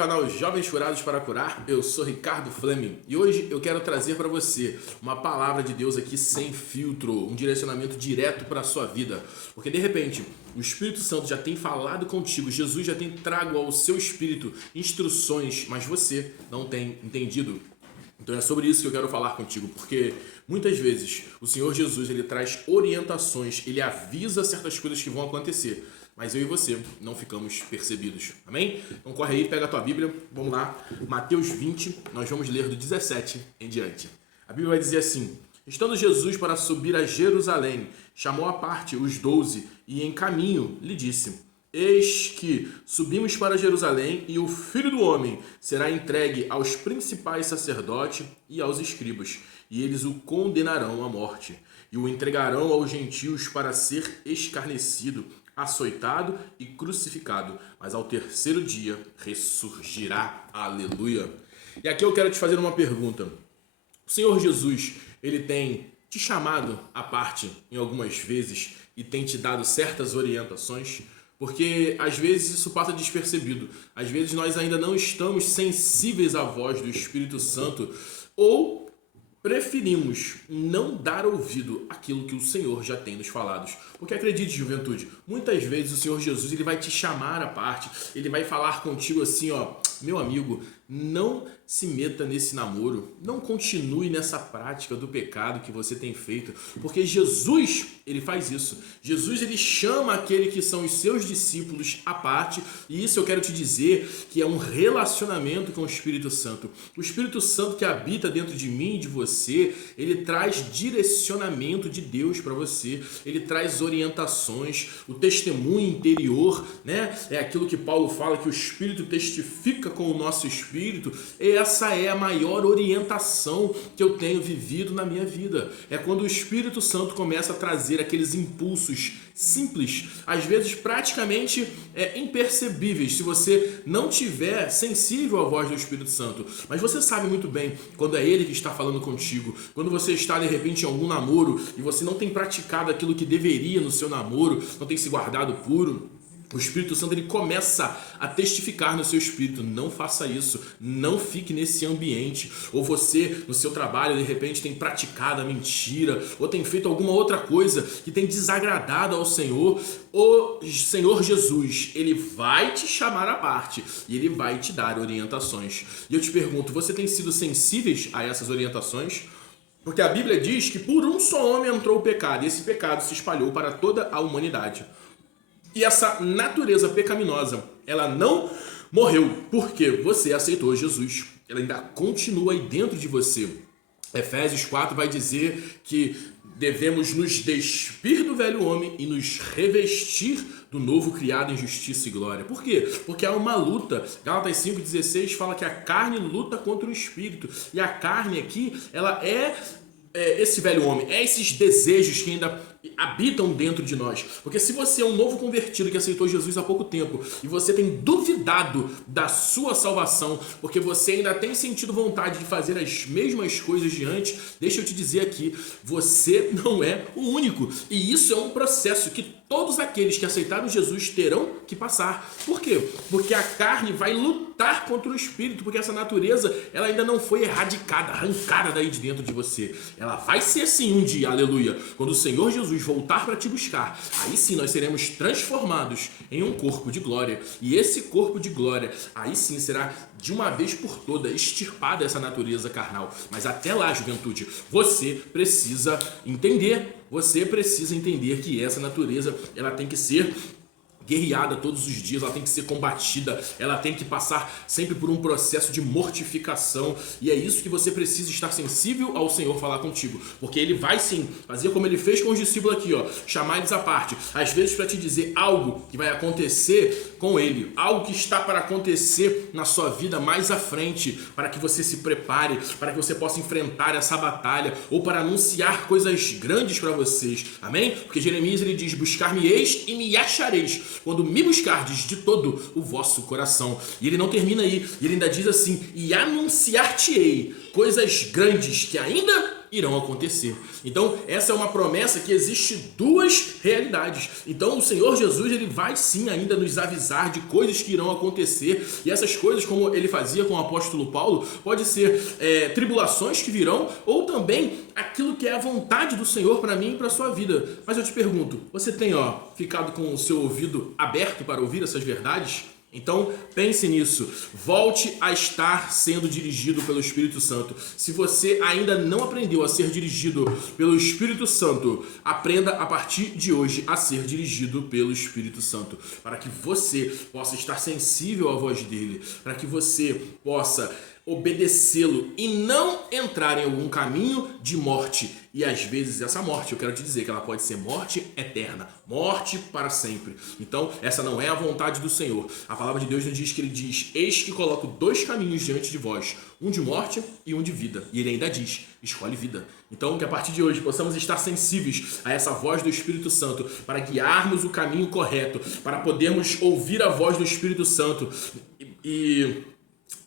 canal Jovens Curados para Curar, eu sou Ricardo Fleming e hoje eu quero trazer para você uma palavra de Deus aqui sem filtro, um direcionamento direto para a sua vida, porque de repente o Espírito Santo já tem falado contigo, Jesus já tem trago ao seu espírito instruções, mas você não tem entendido. Então é sobre isso que eu quero falar contigo, porque muitas vezes o Senhor Jesus ele traz orientações, ele avisa certas coisas que vão acontecer, mas eu e você não ficamos percebidos, amém? Então corre aí, pega a tua Bíblia, vamos lá, Mateus 20, nós vamos ler do 17 em diante. A Bíblia vai dizer assim: estando Jesus para subir a Jerusalém, chamou à parte os 12 e em caminho lhe disse: eis que subimos para Jerusalém e o Filho do Homem será entregue aos principais sacerdotes e aos escribas, e eles o condenarão à morte e o entregarão aos gentios para ser escarnecido, açoitado e crucificado, mas ao terceiro dia ressurgirá. Aleluia! E aqui eu quero te fazer uma pergunta. O Senhor Jesus, ele tem te chamado à parte em algumas vezes e tem te dado certas orientações? Porque às vezes isso passa despercebido. Às vezes nós ainda não estamos sensíveis à voz do Espírito Santo ou preferimos não dar ouvido àquilo que o Senhor já tem nos falado. Porque acredite, juventude, muitas vezes o Senhor Jesus ele vai te chamar à parte, ele vai falar contigo assim, ó, meu amigo, não se meta nesse namoro, não continue nessa prática do pecado que você tem feito, porque Jesus, ele faz isso. Jesus, ele chama aquele que são os seus discípulos à parte, e isso eu quero te dizer que é um relacionamento com o Espírito Santo. O Espírito Santo que habita dentro de mim e de você, ele traz direcionamento de Deus para você, ele traz orientações, o testemunho interior, né? É aquilo que Paulo fala, que o Espírito testifica com o nosso espírito. Essa é a maior orientação que eu tenho vivido na minha vida. É quando o Espírito Santo começa a trazer aqueles impulsos simples, às vezes praticamente impercebíveis, se você não tiver sensível à voz do Espírito Santo. Mas você sabe muito bem quando é Ele que está falando contigo, quando você está de repente em algum namoro e você não tem praticado aquilo que deveria no seu namoro, não tem se guardado puro. O Espírito Santo ele começa a testificar no seu espírito: não faça isso, não fique nesse ambiente. Ou você no seu trabalho de repente tem praticado a mentira, ou tem feito alguma outra coisa que tem desagradado ao Senhor. O Senhor Jesus, ele vai te chamar à parte e ele vai te dar orientações. E eu te pergunto, você tem sido sensíveis a essas orientações? Porque a Bíblia diz que por um só homem entrou o pecado, e esse pecado se espalhou para toda a humanidade. E essa natureza pecaminosa, ela não morreu porque você aceitou Jesus. Ela ainda continua aí dentro de você. Efésios 4 vai dizer que devemos nos despir do velho homem e nos revestir do novo criado em justiça e glória. Por quê? Porque há uma luta. Gálatas 5,16 fala que a carne luta contra o espírito. E a carne aqui, ela é esse velho homem, é esses desejos que ainda habitam dentro de nós. Porque se você é um novo convertido que aceitou Jesus há pouco tempo e você tem duvidado da sua salvação, porque você ainda tem sentido vontade de fazer as mesmas coisas de antes, deixa eu te dizer aqui, você não é o único. E isso é um processo que todos aqueles que aceitaram Jesus terão que passar. Por quê? Porque a carne vai lutar contra o espírito, porque essa natureza ela ainda não foi erradicada, arrancada daí de dentro de você. Ela vai ser assim um dia, aleluia, quando o Senhor Jesus voltar para te buscar. Aí sim nós seremos transformados em um corpo de glória. E esse corpo de glória, aí sim será de uma vez por todas extirpada essa natureza carnal. Mas até lá, juventude, você precisa entender. Você precisa entender que essa natureza ela tem que ser guerreada todos os dias, ela tem que ser combatida, ela tem que passar sempre por um processo de mortificação, e é isso que você precisa estar sensível ao Senhor falar contigo, porque Ele vai sim fazer como Ele fez com os discípulos aqui, ó, chamar eles à parte, às vezes para te dizer algo que vai acontecer com Ele, algo que está para acontecer na sua vida mais à frente, para que você se prepare, para que você possa enfrentar essa batalha, ou para anunciar coisas grandes para vocês, amém? Porque Jeremias ele diz: buscar-me-eis e me achareis, quando me buscardes de todo o vosso coração. E ele não termina aí, ele ainda diz assim: e anunciar-te-ei coisas grandes que ainda irão acontecer. Então, essa é uma promessa que existe duas realidades. Então, o Senhor Jesus, ele vai sim ainda nos avisar de coisas que irão acontecer. E essas coisas, como ele fazia com o apóstolo Paulo, pode ser tribulações que virão ou também aquilo que é a vontade do Senhor para mim e para sua vida. Mas eu te pergunto, você tem ficado com o seu ouvido aberto para ouvir essas verdades? Então pense nisso, volte a estar sendo dirigido pelo Espírito Santo. Se você ainda não aprendeu a ser dirigido pelo Espírito Santo, aprenda a partir de hoje a ser dirigido pelo Espírito Santo, para que você possa estar sensível à voz dele, para que você possa obedecê-lo e não entrar em algum caminho de morte. E às vezes essa morte, eu quero te dizer que ela pode ser morte eterna, morte para sempre. Então essa não é a vontade do Senhor. A palavra de Deus nos diz que ele diz: eis que coloco dois caminhos diante de vós, um de morte e um de vida. E ele ainda diz: escolhe vida. Então que a partir de hoje possamos estar sensíveis a essa voz do Espírito Santo, para guiarmos o caminho correto, para podermos ouvir a voz do Espírito Santo. E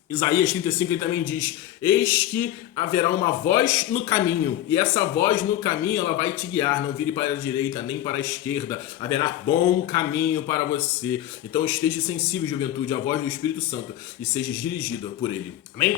Isaías 35 ele também diz: eis que haverá uma voz no caminho, e essa voz no caminho ela vai te guiar, não vire para a direita nem para a esquerda, haverá bom caminho para você. Então esteja sensível, juventude, à voz do Espírito Santo e seja dirigido por ele. Amém?